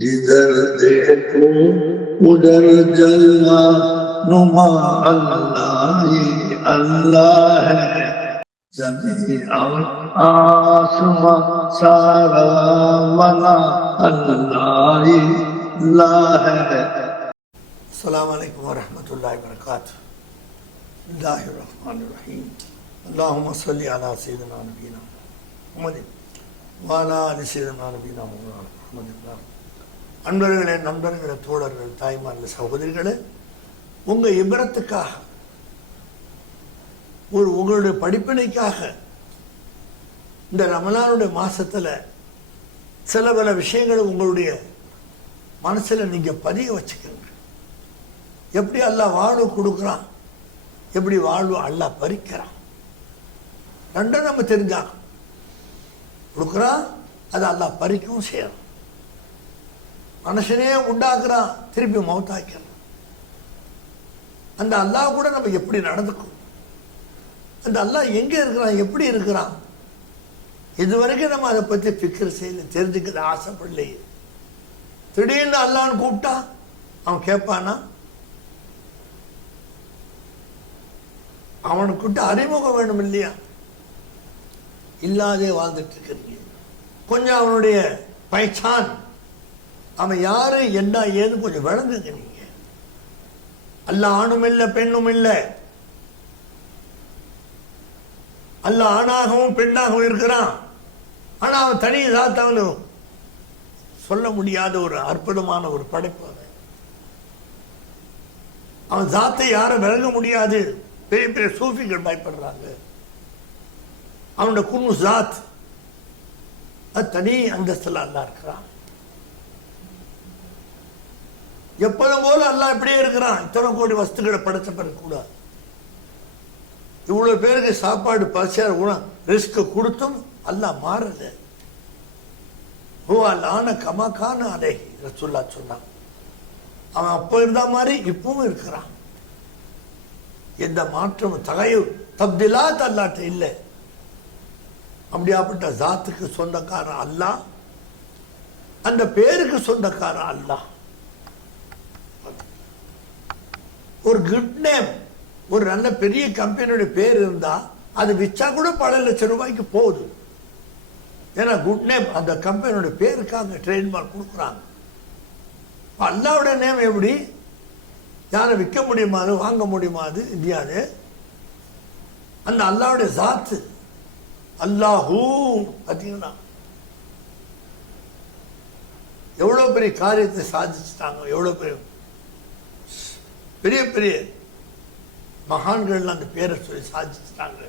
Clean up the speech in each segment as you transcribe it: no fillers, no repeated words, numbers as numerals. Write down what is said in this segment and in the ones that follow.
जिधर देखो उधर जलवा नुमा अल्लाह ही अल्लाह है। जमीन और आसमां सारा बना अल्लाह ही अल्लाह है। अस्सलामु अलैकुम वरहमतुल्लाहि वबरकातुहू। बिस्मिल्लाहिर रहमानिर रहीम। अल्लाहुम्मा सल्लि अला सय्यिदिना नबीना मुहम्मद व अला आलि सय्यिदिना नबीना मुहम्मद। அன்பர்களே, நண்பர்களே, தோழர்கள், தாய்மார்கள், சகோதரிகளே, உங்கள் இபரத்துக்காக, உங்களுடைய படிப்பினைக்காக இந்த ரமலானுடைய மாசத்துல சில பல விஷயங்களை உங்களுடைய மனசுல நீங்க பதிய வச்சுக்கோங்க. எப்படி அல்லாஹ் வாழ்வு கொடுக்குறான், எப்படி வாழ்வு அல்லாஹ் பறிக்கிறான், ரெண்டும் நம்ம தெரிஞ்சாங்க. கொடுக்குறான், அதை அல்லாஹ் பறிக்கவும் செய்யறான். மனுஷனே உண்டாக்குறான், திருப்பி மௌத்தாக்கிறான். அந்த அல்லாஹ் கூட நம்ம எப்படி நடந்துக்கும், அந்த அல்லாஹ் எங்க இருக்கிறான், எப்படி இருக்கிறான், இதுவரைக்கும் நம்ம அதை பத்தி ஃபிக்ர் செய்யல, தெரிஞ்சுக்கிற ஆசைப்படலையே. திடீர்னு அல்லாஹ்னு கூப்பிட்டா அவன் கேட்பானா? அவனுக்கிட்ட அறிமுகம் வேணும் இல்லையா? இல்லாதே வாழ்ந்துட்டு இருக்கிறீங்க. கொஞ்சம் அவனுடைய பைச்சான், அவன் யாரு என்ன ஏதுன்னு கொஞ்சம் விளங்குங்க. நீங்க அல்லாஹ் ஆணும் இல்லை பெண்ணும் இல்லை, அல்லாஹ் ஆணாகவும் பெண்ணாகவும் இருக்கிறான். ஆனா அவன் தனி தாத்தாவனும் சொல்ல முடியாத ஒரு அற்புதமான ஒரு படைப்பு. அவன் தாத்தை யாரும் விளங்க முடியாது. பெரிய பெரிய சூஃபிகள் பயப்படுறாங்க. அவனோட குன்னு ஜாத் அது தனி அந்தஸ்துல அல்லாஹ் இருக்கிறான். எப்போதும் போல அல்லாஹ் இப்படியே இருக்கிறான். இத்தனை கோடி வஸ்துக்களை படைச்ச பிறகு கூட இவ்வளவு பேருக்கு சாப்பாடு பசியார குணம் ரிஸ்க் கொடுத்தும் அல்லாஹ் மாறல. ஆன கமக்கான அலை ரசூல்லா சொன்னான். அவன் அப்போ இருந்த மாதிரி இப்பவும் இருக்கிறான். எந்த மாற்றமும் தகையும் தப்திலாத் அல்லாட்ட இல்லை. அப்படியாப்பட்ட ஜாத்துக்கு சொந்தக்காரன் அல்லாஹ், அந்த பேருக்கு சொந்தக்காரன் அல்லாஹ். ஒரு குட் நேம், ஒரு நல்ல பெரிய கம்பெனியோட பேர் இருந்தா அது விற்றா கூட பல லட்சம் ரூபாய்க்கு போகுது. ஏன்னா குட் நேம் அந்த கம்பெனியோட பேருக்காக ட்ரேட்மார்க் கொடுக்குறாங்க. அல்லாவோட நேம் எப்படி யாரை விற்க முடியுமா, வாங்க முடியுமா? அது இல்லையாது. அந்த அல்லாவுடைய ஜாத்து அல்லாஹூ பார்த்தீங்கன்னா எவ்வளவு பெரிய காரியத்தை சாதிச்சுட்டாங்க. எவ்வளவு பெரிய பெரிய பெரிய மகான்கள் அந்த பேரை சொல்லி சாதிச்சுட்டாங்க.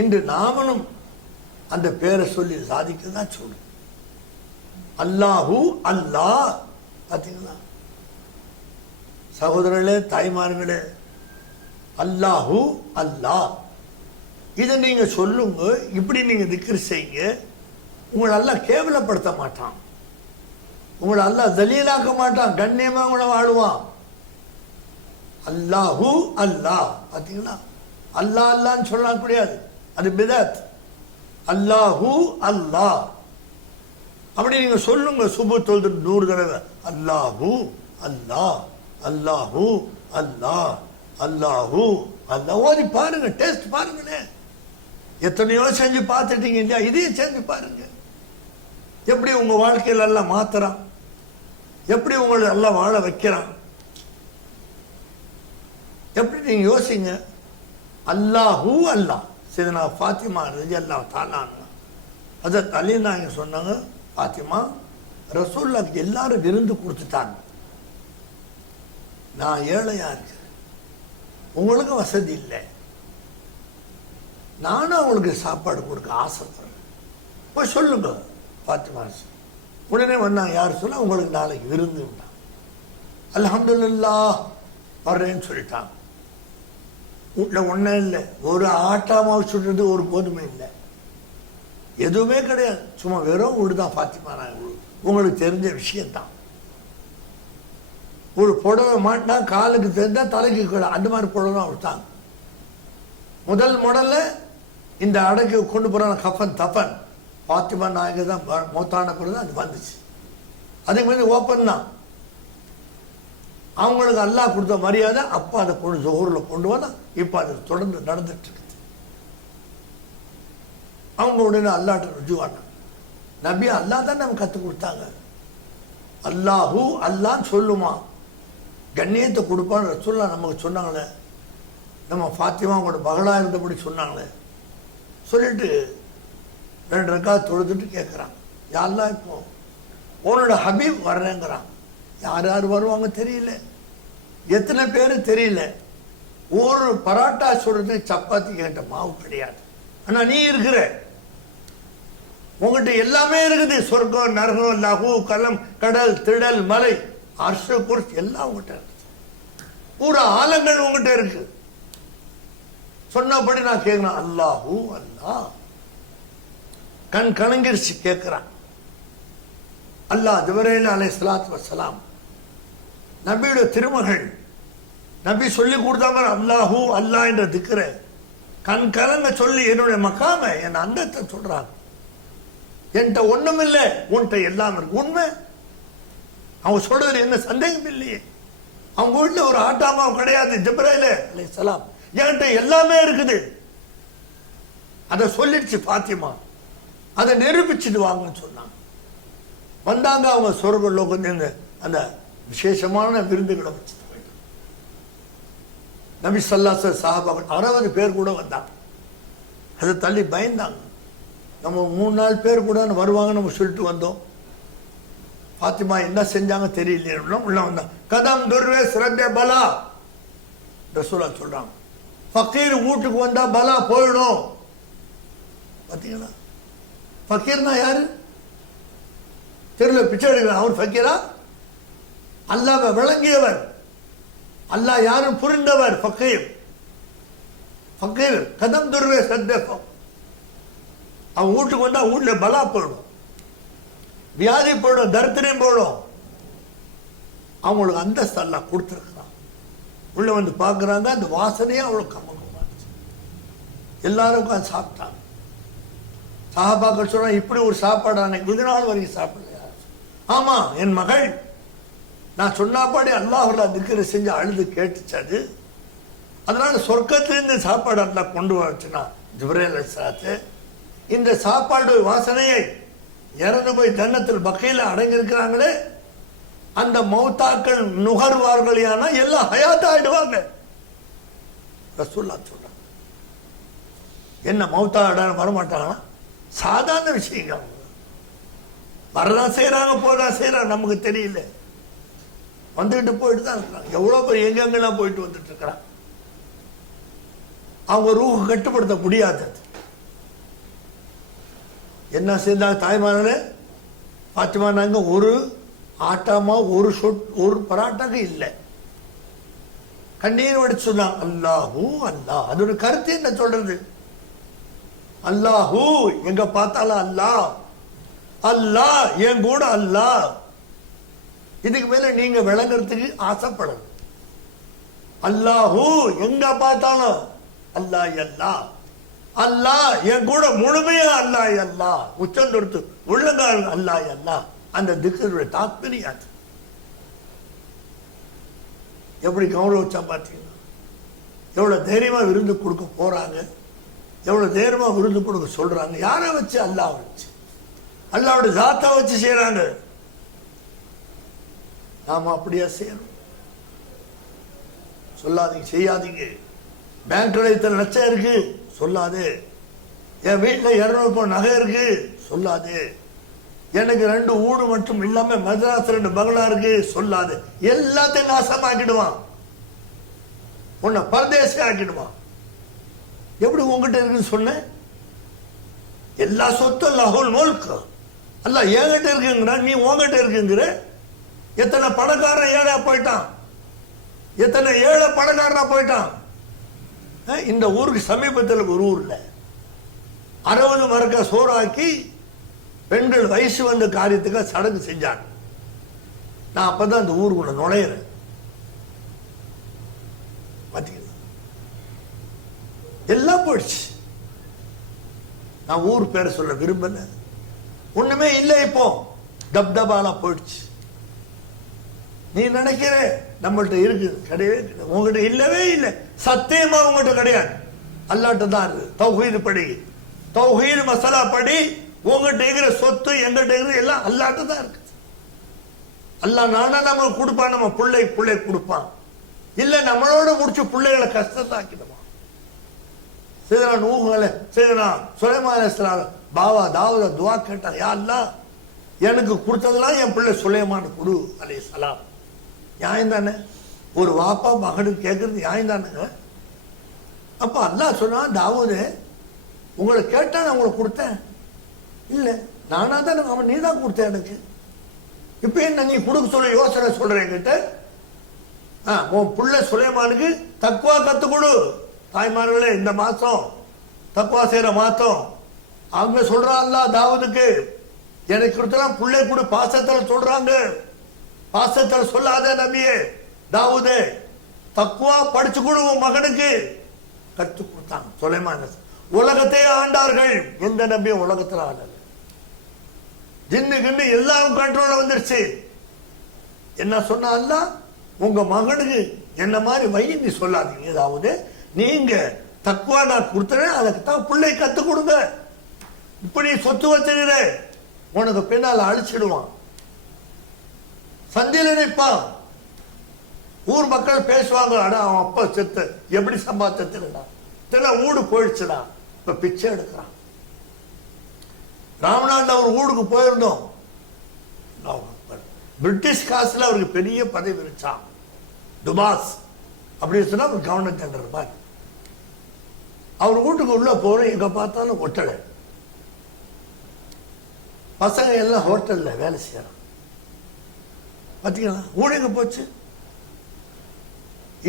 இன்று நாமளும் அந்த பேரை சொல்லி சாதிக்கதான் சொல்லும். அல்லாஹூ அல்லாஹ் பார்த்தீங்களா சகோதரர்களே, தாய்மார்களே, அல்லாஹூ அல்லாஹ் இதை நீங்க சொல்லுங்க. இப்படி நீங்க திக்ர் செய்யுங்க. உங்களை அல்லாஹ் கேவலப்படுத்த மாட்டான், உங்களை அல்லாஹ் தலீலாக்க மாட்டான், கண்ணியமா உங்களை வாழுவான். அல்லாஹூ அல்லாஹ் பார்த்தீங்களா, அல்லாஹ் அல்லான்னு சொல்லலாம் கூடாது, அது பிதத். அல்லாஹூ அல்லாஹ் அப்படி நீங்க சொல்லுங்க. சுபு தொழுது 100 தடவை அல்லாஹூ அல்லாஹ் அல்லாஹூ அல்லாஹ் அல்லாஹூ அல்லாஹ் ஓதி பாருங்க, டெஸ்ட் பாருங்களேன். எத்தனையோ செஞ்சு பார்த்துட்டீங்க இல்லையா? இதையும் செஞ்சு பாருங்க. எப்படி உங்க வாழ்க்கையில எல்லாம் மாத்துறான், எப்படி உங்களை எல்லாம் வாழ வைக்கிறான், எப்படி நீங்க யோசிங்க. அல்லாஹூ அல்லாஹ். சையதுனா ஃபாத்திமா ரலியல்லாஹு தஆலா ஹஜ்ரத் அலி நாயக சொன்னாங்க, ஃபாத்திமா ரசூலுல்லாஹ்க்கு எல்லாரும் விருந்து கொடுத்துட்டாங்க, நான் ஏழையா இருக்கேன், உங்களுக்கு வசதி இல்லை, நானும் அவங்களுக்கு சாப்பாடு கொடுக்க ஆசைப்படுறேன், போய் சொல்லுங்க ஃபாத்திமா. உடனே வந்தாங்க. யார் சொல்ல, உங்களுக்கு நாளைக்கு விருந்து. அல்ஹம்துலில்லாஹ் வர்றேன்னு சொல்லிட்டாங்க. வீட்டில் ஒன்றும் இல்லை, ஒரு ஆட்டா மாவு சுடுறது, ஒரு கோதுமை இல்லை, எதுவுமே கிடையாது. சும்மா வெறும் வீடு தான் ஃபாத்திமா. உங்களுக்கு தெரிஞ்ச விஷயம்தான். ஒரு புடவை மாட்டினா காலுக்கு தெரிஞ்சா தலைக்கு கூட அந்த மாதிரி புடவை தான் விட்டாங்க. முதல் மாடல்ல இந்த அடைக்கு கொண்டு போறான கஃபன் தஃபன் பாத்திமா நாயகர் தான் மௌத்தான பிறகு தான் அது வந்துச்சு. அதுக்கு வந்து ஓப்பன் தான். அவங்களுக்கு அல்லாஹ் கொடுத்த மரியாதை அப்போ அதை கொண்டு ஜோஹூரில் கொண்டு வந்தா இப்போ அது தொடர்ந்து நடந்துட்டு இருக்குது. அவங்க உடனே அல்லாட்ட ருஜுவான நபி அல்லாஹ் தான் நம்ம கற்றுக் கொடுத்தாங்க. அல்லாஹூ அல்லான்னு சொல்லுமா, கண்ணியத்தை கொடுப்பான்னு ரசூலுல்லாஹ் நமக்கு சொன்னாங்களே, நம்ம ஃபாத்திமா அவங்களோட மகளாக இருந்தபடி சொன்னாங்களே. சொல்லிட்டு 2 ரக்காத் தொழுதுட்டு கேட்குறான், யாரெல்லாம் இப்போ உன்னோட ஹபீப் வர்றேங்கிறான். யார் யார் வருவாங்க தெரியல, எத்தனை பேர் தெரியல. ஒரு பராட்டா சொல்றதுக்கு சப்பாத்தி கேட்ட மாவு கிடையாது. ஆனால் நீ இருக்கிற, உங்ககிட்ட எல்லாமே இருக்குது. சொர்க்கம், நரகம், லகு, கலம், கடல், திடல், மலை, அர்ஷ குர்ஸ் எல்லாம் உங்ககிட்ட இருக்கு. பூரா ஆலங்கள் உங்ககிட்ட இருக்கு. சொன்னபடி நான் கேட்கிறேன், அல்லாஹூ அல்லாஹ். கண் கலங்கிருச்சு கேட்கிறான். அல்லாஹ் ஜிப்ரீல் அலைஹிஸ்ஸலாத்து வஸ்ஸலாம் நபியோட திருமகள், நபி சொல்லி கொடுத்தாங்க அல்லாஹூ அல்லாஹ் என்ற திக்ரை கண் கலங்க சொல்லி என்னுடைய மக்காம என் அந்தத்தை சொல்றாங்க. என்கிட்ட ஒண்ணும் இல்லை, உன்கிட்ட எல்லாம் இருக்கு. உண்மை அவங்க சொல்றதுல என்ன சந்தேகம் இல்லையே. அவங்க வீட்டுல ஒரு ஆட்டாமாவும் கிடையாது. ஜிப்ரீல் அலைஹிஸ்ஸலாம் என்கிட்ட எல்லாமே இருக்குது. அதை சொல்லிடுச்சு பாத்திமா, அதை நிரூபிச்சுட்டு வாங்கன்னு சொன்னாங்க. வந்தாங்க அவங்க சொர்க்க லோகத்திலிருந்து அந்த விசேஷமான விருந்துகளை வச்சுட்டு போயிட்டாங்க. நபி ஸல்லல்லாஹு அலைஹி வஸல்லம் சஹாபாக்கள் 60 பேர் கூட வந்தாங்க. அதை தள்ளி பயந்தாங்க. நம்ம 3-4 பேர் கூட வருவாங்க நம்ம சொல்லிட்டு வந்தோம். பாத்திமா என்ன செஞ்சாங்க தெரியல, உள்ள வந்தாங்க. கதம் துர்வே சிரத்தே பலா ரசூலுல்லாஹ் சொல்றாங்க, ஃபக்கீர் வீட்டுக்கு வந்தா பலா போயிடும். பார்த்தீங்களா, ஃபக்கீர்னா யாரு? தெருவில் பிச்சை எடுக்கிறார், அவர் ஃபக்கீரா? அல்லாஹ்வை விளங்கியவர், அல்லாஹ் யாரும் புரிந்தவர் ஃபக்கீர். ஃபக்கீர் கதம் துர்வே சத்தே. அவன் வீட்டுக்கு வந்தா வீட்டுல பலா போயிடும், வியாதி போயிடும், தரித்திரம் போயிடும். அவங்களுக்கு அந்தஸ்து அல்லாஹ் கொடுத்துருக்கிறான். உள்ள வந்து பார்க்குறாங்க, அந்த வாசனையே அவளுக்கு கம்மகமாக இருந்துச்சு. எல்லாரும் உட்காந்து சாப்பிட்டாங்க. சஹாபாக்கள் சொல்றாங்க, இப்படி ஒரு சாப்பாடு இது நாள் வரைக்கும் சாப்பிடல. ஆமா, என் மகள் நான் சொன்னாப்பாடி அல்லாஹ்வுல திக்ர் செஞ்சு அழுது கேட்டுச்சு. அது அதனால சொர்க்கத்திலிருந்து சாப்பாடு அல்லாஹ் கொண்டு வச்சுனா ஜிப்ரீல் அலைஹிஸ்ஸலாத்து இந்த சாப்பாடு வாசனையை இறந்து போய் ஜன்னத்தில் பக்கையில் அடங்கியிருக்கிறாங்களே அந்த மௌத்தாக்கள் நுகர்வார்களானா எல்லாம் ஹயாத் ஆயிடுவாங்க. ரசூலுல்லாஹ் சொல்றாங்க, என்ன மௌத்தாட வரமாட்டாங்கன்னா சாதாரண விஷயங்கள் வரதான் செய்யறாங்க, போதான் செய்யறாங்க, நமக்கு தெரியல. வந்துட்டு போயிட்டு தான் இருக்கிறாங்க. எவ்வளவு பேர் எங்கெங்கெல்லாம் போயிட்டு வந்துட்டு இருக்கிறாங்க. அவங்க ரூஹ் கட்டுப்படுத்த முடியாது. என்ன செய்தாங்க தாய்மார்களே? பாத்திமா நாங்க ஒரு ஆட்டாமா ஒரு பராட்டாக்கு இல்லை, கண்ணீர் வடிச்சு சொன்னாங்க அல்லாஹூ அல்லாஹ். அதோட கருத்து என்ன சொல்றது? அல்லாஹூ எங்க பார்த்தாலும் அல்லாஹ், அல்லாஹ் என் கூட அல்லாஹ். இதுக்கு மேல நீங்க விளங்குறதுக்கு ஆசைப்படணும். அல்லாஹூ எங்க பார்த்தாலும் அல்லாஹ் அல்லாஹ், அல்லாஹ் என் கூட முழுமையா அல்லாஹ் அல்லாஹ், உச்சந்தொடுத்து உள்ளங்கால் அல்லாஹ் அல்லாஹ். அந்த திக்ருடைய தாத்பரியம் அது. எப்படி கௌரவச்சா பார்த்தீங்கன்னா, எவ்வளவு தைரியமா விருந்து கொடுக்க போறாங்க, எவ்வளவு தைரியமா விருந்து கொடுக்க சொல்றாங்க. யாரை வச்சு? அல்லாஹ் வச்சு, அல்லாஹ்வுடைய ஜாத்தா வச்சு செய்யறாங்க. நாம அப்படியா செய்யணும்? சொல்லாதீங்க, செய்யாதீங்க. பேங்க்ல இத்தனை லட்சம் இருக்கு சொல்லாது. என் வீட்டில் 200 பவுன் நகை இருக்கு சொல்லாது. எனக்கு 2 வீடு மட்டும் இல்லாம மதராஸ் 2 பங்களா இருக்கு சொல்லாது. எல்லாத்தையும் நாசமாக்கிடுவான், உன்னை பரதேசி ஆக்கிடுவான். எப்படி உங்ககிட்ட இருக்குன்னு சொன்ன? எல்லா சொத்தும் லஹுல் முல்க், அல்லாஹ் என்கிட்ட இருக்குங்கிற, நீ உங்ககிட்ட இருக்குங்கிற. எத்தனை பணக்காரன் ஏழை போயிட்டான், எத்தனை ஏழை பணக்காரனா போயிட்டான். இந்த ஊருக்கு சமீபத்தில் ஒரு ஊர்ல 60 மரக்க சோறாக்கி பெண்கள் வயசு வந்த காரியத்துக்கு சடங்கு செஞ்சாங்க. நான் அப்பதான் அந்த ஊருக்குள்ள நுழையிறேன். பாத்தீங்களா, எல்லாம் போயிடுச்சு. நான் ஊர் பேரை சொல்ல விரும்பல. ஒண்ணுமே இல்லை. இப்போ தப்தபாலா போயிடுச்சு. நீ நினைக்கிற நம்மள்ட்ட இருக்கு, கிடையவே கிடையாது. உங்ககிட்ட இல்லவே இல்லை, சத்தியமா உங்ககிட்ட கிடையாது. அல்லாட்ட தான் இருக்கு. தௌஹீது படி, தௌஹீது மசாலா படி, உங்ககிட்ட இருக்கிற சொத்து எங்கிட்ட இருக்கிற எல்லாம் அல்லாட்ட தான் இருக்கு. அல்லாஹ் நானா நமக்கு கொடுப்பான், நம்ம பிள்ளை கொடுப்பான். இல்ல நம்மளோட முடிச்சு பிள்ளைகளை கஷ்டத்தை ஆக்கிடுவான். செய்தனா நூஹ் செய்தனா சுலைமான் அலைஹிஸ்ஸலாம் பாவா தாவூத துவா கேட்டார், யா அல்லாஹ் எனக்கு கொடுத்ததெல்லாம் என் பிள்ளை சுலைமான் குரு அலைஹிஸ்ஸலாம். நியாயம் தானே? ஒரு வாப்பா மகனுக்கு கேட்கறது நியாயம் தானேங்க? அப்ப அல்லாஹ் சொன்னா, தாவூதே உங்களை கேட்டா நான் உங்களுக்கு கொடுத்தேன். இல்ல நானா தான், அவன் நீ தான் கொடுத்த எனக்கு. இப்ப என்ன நீ கொடுக்க சொல்ல யோசனை சொல்றேன் என்கிட்ட? உன் புள்ள சுலைமானுக்கு தக்குவா கத்து கொடு. தாய்மார்களே, இந்த மாசம் தக்குவா செய்யற மாசம். அவங்க சொல்றாங்க தாவூதுக்கு, எனக்கு கொடுத்தலாம் பிள்ளை கொடு, பாசத்தில் சொல்றாங்க. பாசத்தில் சொல்லாத நபியே தாவூதே, தக்குவா படிச்சு கொடு உன் மகனுக்கு. கத்து கொடுத்தாங்க. சுலைமான் உலகத்தையே ஆண்டார்கள். எந்த நபியும் உலகத்தில் ஆண்டல. ஜின்னு கின்னு எல்லாம் கண்ட்ரோல வந்துருச்சு. என்ன சொன்னா அல்லாஹ், உங்க மகனுக்கு என்ன மாதிரி வயிறு சொல்லாதீங்க. ஏதாவது நீங்க தக்குவா நான் கொடுத்துறேன், அதுக்கு தான் பிள்ளை கத்து கொடுங்க. இப்படி சொத்து வச்சுக்கிற உனக்கு பின்னால் அழிச்சிடுவான், சந்தியில நிற்பான். ஊர் மக்கள் பேசுவாங்க, அடா அவன் அப்பா செத்து எப்படி சம்பாதிச்சுடா, ஊடு போயிடுச்சுடா, இப்ப பிச்சை எடுக்கிறான். ராமநாட்டில் ஒரு ஊருக்கு போயிருந்தோம். பிரிட்டிஷ் காசுல அவருக்கு பெரிய பதவி இருந்துச்சான், துபாஸ் அப்படின்னு சொன்னா கவர்னர் ஜெனரல் மாதிரி. அவர் வீட்டுக்கு உள்ள போறோம், எங்க பார்த்தாலும் ஒட்டடை. பசங்க எல்லாம் ஹோட்டல்ல வேலை செய்யறான். பாத்தீங்களா ஊழியங்க போச்சு.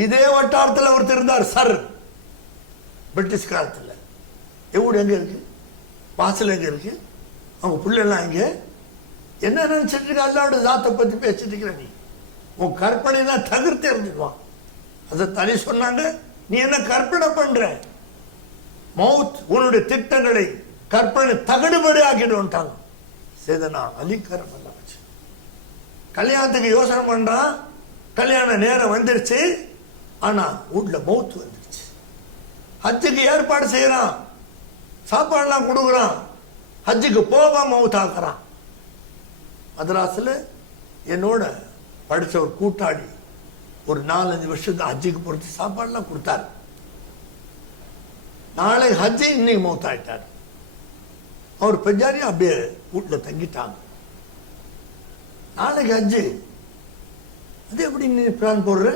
இதே வட்டாரத்தில் ஒருத்தர் இருந்தார் சர், பிரிட்டிஷ் காலத்தில். எவ்வளவு எங்க இருக்கு, வாசல் எங்க இருக்கு, அவங்க பிள்ளைலாம் இங்க. என்ன நினைச்சிட்டு இருக்க, அல்லாவோட ஜாத்தை பத்தி பேசிட்டு இருக்கிற நீ? உன் கற்பனை தான் தகர்த்து எறிஞ்சிடுவான். அதை தனி சொன்னாங்க, நீ என்ன கற்பனை பண்ற? மவுத் உன்னுடைய திட்டங்களை கற்பனை தகடுபடி ஆக்கிடுவாங்க. சேதனா அலிகரம் வச்சு கல்யாணத்துக்கு யோசனை பண்றான். கல்யாண நேரம் வந்துருச்சு, ஆனா வீட்டுல மவுத் வந்துருச்சு. ஹஜ்ஜுக்கு ஏற்பாடு செய்யறான், சாப்பாடுலாம் கொடுக்குறான். ஹஜ்ஜுக்கு போகாம மவுத் ஆக்குறான். மதராஸ்ல என்னோட படிச்ச ஒரு கூட்டாளி ஒரு 4-5 வருஷத்துக்கு ஹஜ்ஜுக்கு பொறுத்து சாப்பாடுலாம் கொடுத்தாரு. நாளைக்கு ஹஜ்ஜு, இன்னைக்கு மவுத் ஆயிட்டார். அவர் பெஞ்சாரி அப்படியே வீட்டுல தங்கிட்டாங்க. நாளைக்கு ஹஜ்ஜு, அது எப்படி நீ பிளான் போடுற?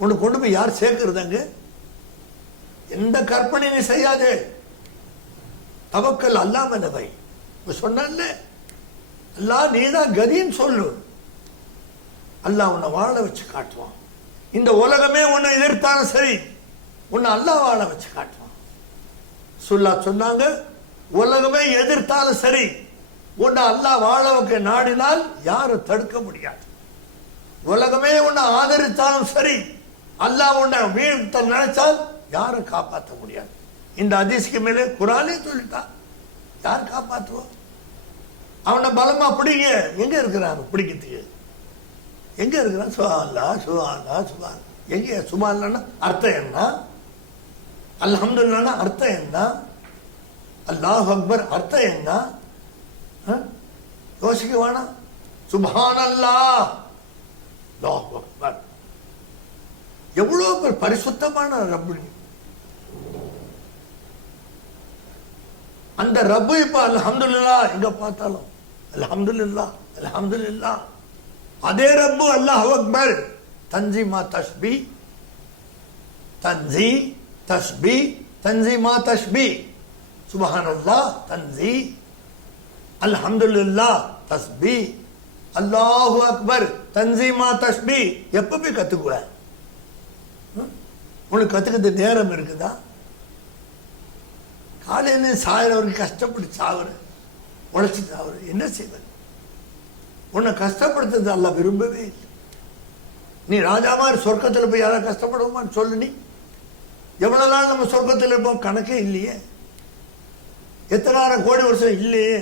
உனக்கு கொண்டு போய் யார் சேர்க்கறதாங்க? எந்த கற்பனை நீ செய்யாதே. தவக்கல் அல்லாம நபை சொன்ன அல்லாஹ் நீதான் கதின்னு சொல்லு. அல்லாஹ் உன்னை வாழ வச்சு காட்டுவான். இந்த உலகமே உன்னை எதிர்த்தாலும் சரி, உன்னை அல்லாஹ் வாழ வச்சு காட்டுவான். சொன்னாங்க, உலகமே எதிர்த்தாலும் சரி, உன்னை அல்லாஹ் வாழ வைக்க நாடினால் யாரும் தடுக்க முடியாது. உலகமே உன்னை ஆதரித்தாலும் சரி, அல்லாஹ் உன்னை வீழ்த்த நினைச்சால் யாரும் காப்பாற்ற முடியாது. இந்த ஹதீஸ்க்கு மேலே குர்ஆனே சொல்லிட்டான், யார் காப்பாற்றுவோம்? அவனை பலமா பிடிங்க. எங்க இருக்கிறான் பிடிக்கிறதுக்கு? எங்க இருக்கிறான்? சுப்ஹானல்லாஹ் சுப்ஹானல்லாஹ் சுப்ஹான். எங்க சுப்ஹானல்லாஹ்னா அர்த்தம் என்ன? அல்ஹம்துலில்லாஹ்னா அர்த்தம் என்ன? அல்லாஹ் அக்பர் அர்த்தம் என்ன? யோசிக்க வேணாம். சுப்ஹானல்லாஹ் அல்லாஹ் அக்பர். எவ்வளவு பேர் பரிசுத்தமான ரப்பு. அந்த ரப்பு இப்ப அல்ஹம்துலில்லாஹ் எங்க பார்த்தாலும் அல்ஹம்துலில்லாஹ் அல்ஹம்துலில்லாஹ். அதே ரப்பு அல்லாஹ் அக்பர். தன்ஜீமா தஸ்பீ, தன்ஜீ தஸ்பீ, தன்ஜீமா தஸ்பீ. சுப்ஹானல்லாஹ் தன்ஜீ, அல்ஹம்துலில்லாஹ் தஸ்பீ, அல்லாஹு அக்பர் தன்ஜீமா தஸ்பீ. எப்ப போய் கத்துக்குவ? உனக்கு கத்துக்கிறது நேரம் இருக்குதா? காலையில சாயிரவருக்கு கஷ்டப்பட்டு சாவுற, உழைச்சி சாவுற, என்ன செய்வது? உன்னை கஷ்டப்படுத்துறது அல்லாஹ் விரும்பவே இல்லை. நீ ராஜா மாதிரி சொர்க்கத்தில் போய் யாராவது கஷ்டப்படுவோமான்னு சொல்லு. நீ எவ்வளவு நாள் நம்ம சொர்க்கத்தில் இருப்போம்? கணக்கே இல்லையே. எத்தனாயிரம் கோடி வருஷம் இல்லையே.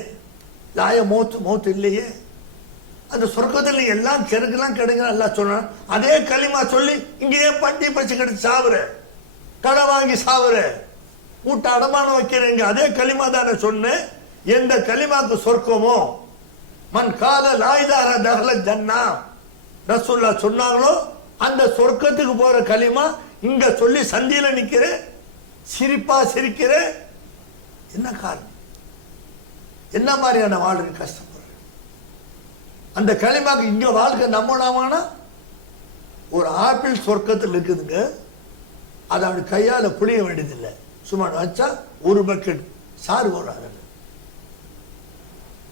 லாய மௌத்து இல்லையே. அந்த சொர்க்கத்தில் எல்லாம் கெருக்கெல்லாம் கிடைக்கும் எல்லாம் சொன்னான். அதே களிமா சொல்லி இங்கேயே பட்டி பச்சு கிடைச்சு சாவுற, கடை வாங்கி சாவுற, வீட்டை அடமானம் வைக்கிறீங்க. அதே களிமா தானே சொன்னேன். எந்த களிமாக்கு சொர்க்கமோ மன் கால லாயிதார தகல ஜன்னா ரசூல்லா சொன்னாங்களோ அந்த சொர்க்கத்துக்கு போற களிமா இங்க சொல்லி சந்தியில நிக்கிற, சிரிப்பா சிரிக்கிற. என்ன காரணம்? என்ன மாதிரியான வாழ்க்கை கஷ்டப்படுற? அந்த களிமாக்கு இங்க வாழ்க்கை நம்பலாமானா? ஒரு ஆப்பிள் சொர்க்கத்தில் இருக்குதுங்க, அதை அப்படி கையால புளிய வேண்டியதில்லை. சும்மா வச்சா ஒரு பக்கெட் சாறு போடுறாங்க.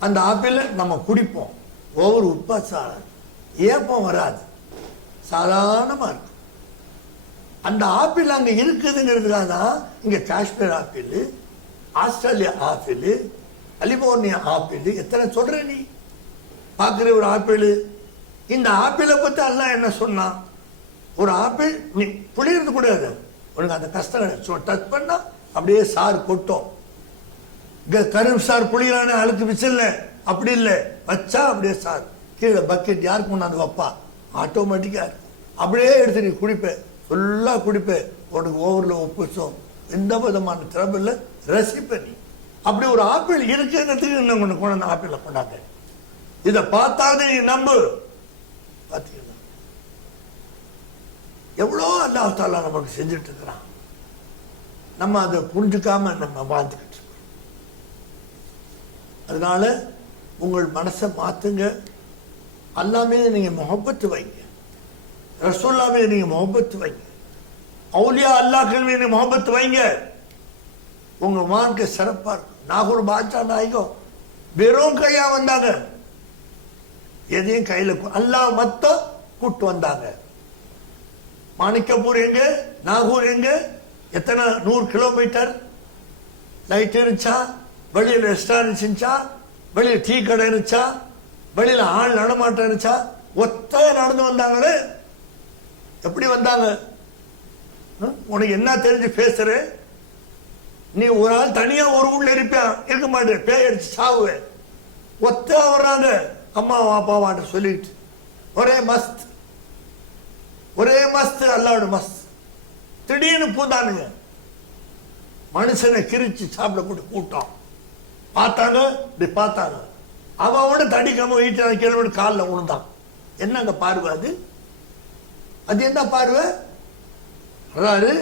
அந்த ஆப்பிள் நம்ம குடிப்போம், ஒவ்வொரு உப்பாச்சாரம் ஏப்பம் வராது, சாதாரணமா இருக்கும். அந்த ஆப்பிள் அங்க இருக்குதுங்கிறதுக்காக தான் இங்க Kashmir apple, Australia apple, California apple, எத்தனை சொல்ற நீ பார்க்குற ஒரு ஆப்பிள். இந்த ஆப்பிளை பற்றி எல்லாம் என்ன சொன்னான்? ஒரு ஆப்பிள் நீ புளியிறது கூடாது, உனக்கு அந்த கஷ்டம் கிடையாது. டச் பண்ணா அப்படியே சாறு கொட்டும். கரும்பு சார் புளியிலான அழுக்கு விசில்ல அப்படி இல்லை, வச்சா அப்படியே சார் கீழே பக்கெட் யாருக்கு முன்னாடி வைப்பா, ஆட்டோமேட்டிக்கா அப்படியே எடுத்து நீ குடிப்ப, ஃபுல்லா குடிப்ப. உனக்கு ஓவரில் ஒப்புச்சோம், எந்த விதமான திறபில் ரசிப்ப நீ. அப்படி ஒரு ஆப்பிள் இருக்குங்கிறதுக்கு இன்னும் கொண்டு கொண்டு ஆப்பிள கொண்டாங்க. இதை பார்த்தாலே நீ நம்பு. பார்த்தீங்களா எவ்வளோ அல்லாஹ் தஆலா நமக்கு செஞ்சுட்டு இருக்கிறான். நம்ம அதை புரிஞ்சுக்காம நம்ம வாழ்ந்துக்கிட்டு. அதனால உங்கள் மனசை மாத்துங்க. அல்லாஹ் மீது நீங்க முஹப்பத் வைங்க, ரசூலுல்லாஹ் மீது நீங்க முஹப்பத் வைங்க, அவுலியா அல்லாஹ்கள் மீது முஹப்பத் வைங்க. உங்க வாழ்க்கை சிறப்பா இருக்கும். நாகூர் பாட்சா நாயகம் வெறும் கையா வந்தாங்க, எதையும் கையில அல்லாஹ் மொத்தம் கூட்டு வந்தாங்க. மாணிக்கப்பூர் எங்க, நாகூர் எங்க, எத்தனை 100 கிலோமீட்டர். லைட் இருந்துச்சா, வெளியில் ரெஸ்டாரண்ட் இருந்துச்சா, வெளியில் டீ கடை இருந்துச்சா, வெளியில் ஆள் நடமாட்டம் இருந்துச்சா? ஒத்த நடந்து வந்தாங்களே. எப்படி வந்தாங்க? உனக்கு என்ன தெரிஞ்சு பேசுற? நீ ஒரு ஆள் தனியா ஒரு ஊர்ல இருக்க மாட்டேன், பேய் அடிச்சு சாவுவேன். ஒத்த வர்றாங்க, அம்மா அப்பாவாட்ட சொல்லிட்டு ஒரே மஸ்த், ஒரே மஸ்த், அல்லாவோட மஸ்த். திடீர்னு பூந்தானுங்க, மனுஷனை கிரிச்சு சாப்பிட போட்டு கூட்டம். பார்த்தாங்க, இப்படி பார்த்தாங்க, அவனோட தடிக்காம வீட்டு கிளம்பி காலில் விழுந்தான். என்னங்க பார்வை அது? அது என்ன பார்வை? வர்றாரு,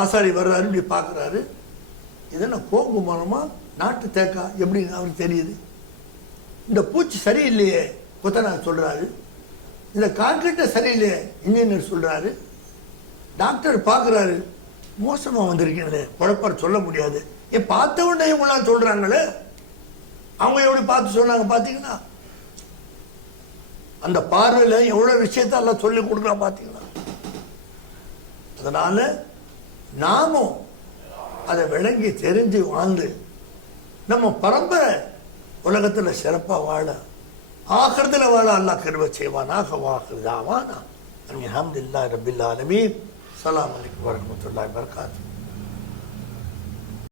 ஆசாரி வர்றாரு, இப்படி பார்க்குறாரு. இதென்ன கோங்கு மூலமா நாட்டு தேக்கா எப்படின்னு அவருக்கு தெரியுது. இந்த பூச்சி சரியில்லையே கொத்தனார் சொல்றாரு, இந்த கான்கிரீட்டை சரியில்லையே இன்ஜினியர் சொல்றாரு. டாக்டர் பார்க்குறாரு, மோசமா வந்திருக்கீங்களே, குழப்பார் சொல்ல முடியாது. பார்த்த உடனே இவங்களாம் சொல்றாங்களே, அவங்க எப்படி பார்த்து சொன்னாங்க பார்த்தீங்கன்னா? அந்த பார்வையில எவ்வளவு விஷயத்த எல்லாம் சொல்லி கொடுக்குறான் பார்த்தீங்களா? அதனால நாமும் அதை விளங்கி தெரிஞ்சு வாழ்ந்து நம்ம பரம்பரை உலகத்துல சிறப்பா வாழ, ஆகிரத்துல வாழ அல்லாஹ் கிருபை செய்வானாக. வாஹிர் தாவானா அல்ஹம்துலில்லாஹி ரப்பில் ஆலமீன். அஸ்ஸலாமு அலைக்கும் வரஹ்மத்துல்லாஹி வபரகாத்துஹு.